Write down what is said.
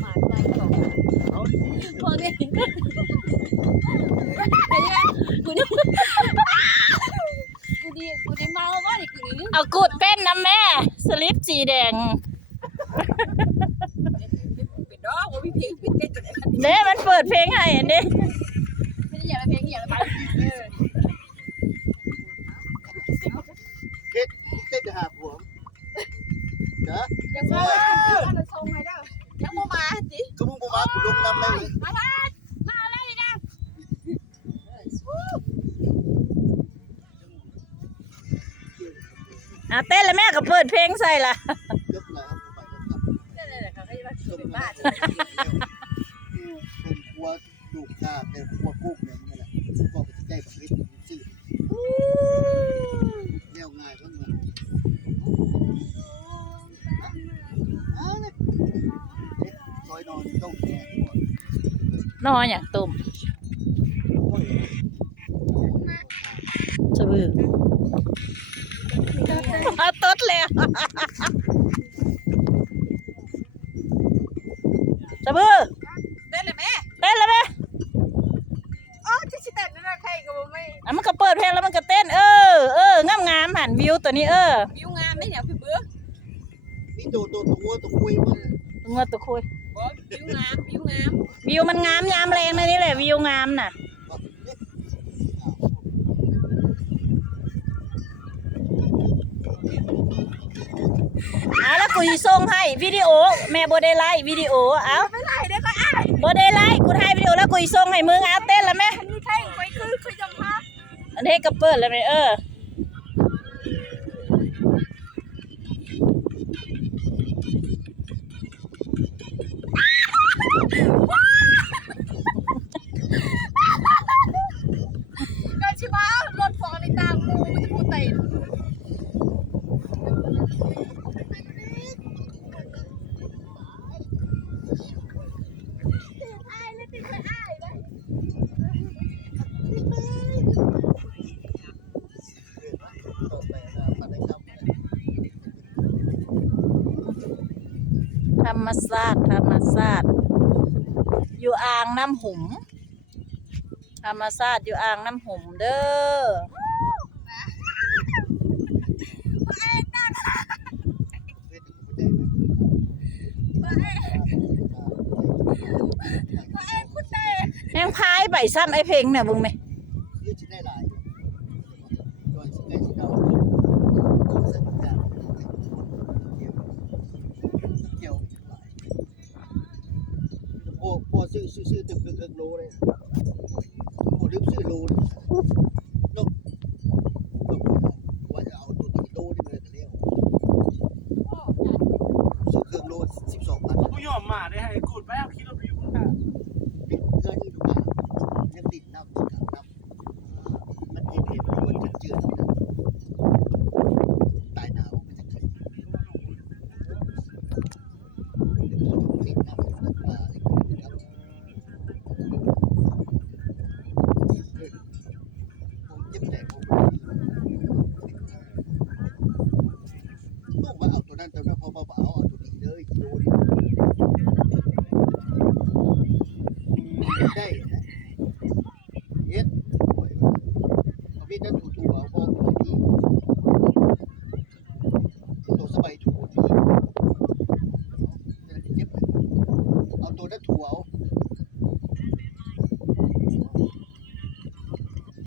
หมาอะไรต่อเอาดิ พอเนี่ยไอ้เนี่ยกูนี่กูดีเมาว่าดิกูนี่เอากูดเป็นนะแม่สลิปสีแดงเป็นดอกว่าพี่เพลงเป็นเต้นตัวไหน เด้มันเปิดเพลงให้อันนี้ ไม่ได้อย่างละเพลงอย่างละไป เก็ดเต้นจะหาผัวเด้อ ยังมามันทรงไงเด้อยังมาสิ ก็มึงบ่มากูลงน้ำได้เลย มาอะไรนะ เต้นแล้วแม่ก็เปิดเพลงใส่ละ ยกแล้วไปแล้วครับ นี่แหละค่ะที่ว่าเป็นบ้าน เป็นครัวลูกค้าเป็นครัวกุ้งเนี่ยมึงแหละก็ไปใกล้กับมิตรชื่อแนวง่ายเพิ่งมาซอยนอนต้องแก่ นอนอย่างตุ่มสบือเอาตดแล้วสบือ เต้นเลยแม่ เต้นแล้วไหม อ๋อจะชิเต้นนั่นใครก็ไม่ มันก็เปิดเพลงแล้วมันก็เต้นงามหันวิวตัวนี้วิวงามไม่เหนียวพี่เบื้อ นี่ตัวคุยมั้ง งวดตัวคุย บอกวิวงามวิวงาม วิวมันงามยามแรงเลยนี่แหละวิวงามน่ะแล้วกูส่งให้วิดีโอแม่บ่ได้ไลฟ์วิดีโอไม่ไล่เด้อก็อ้าย บ่ได้ไลฟ์กูถ่ายวิดีโอแล้วกูส่งให้มึงเต้นแล้วแม่ นี่ใครไปคือยังมา อันนี้ก็เปิดแล้วแม่ก็ชิบ้ารถฟองในตามมูมันจะพูดเตะธรรมศาสตร์อยู่อ่างน้ำหุมธรรมศาสตร์อยู่อ่างน้ำหุมเด้อแห้งพายใบซ้ำไอ้เพลงเนี่ยบุ้งไหม ยืดชิ้นได้หลายโดยชิ้นได้ชิ้นเราเกี่ยวพอซื้อตึกเกินโลเลยพอลืมซื้อโลนกว่าจะเอาตัวตีโลนี่เลยแต่เลี้ยวซื้อเครื่องโล12,000กูยอมมาได้ให้กูดไปเอาคิดเราไปอยู่ข้างหน้า นี่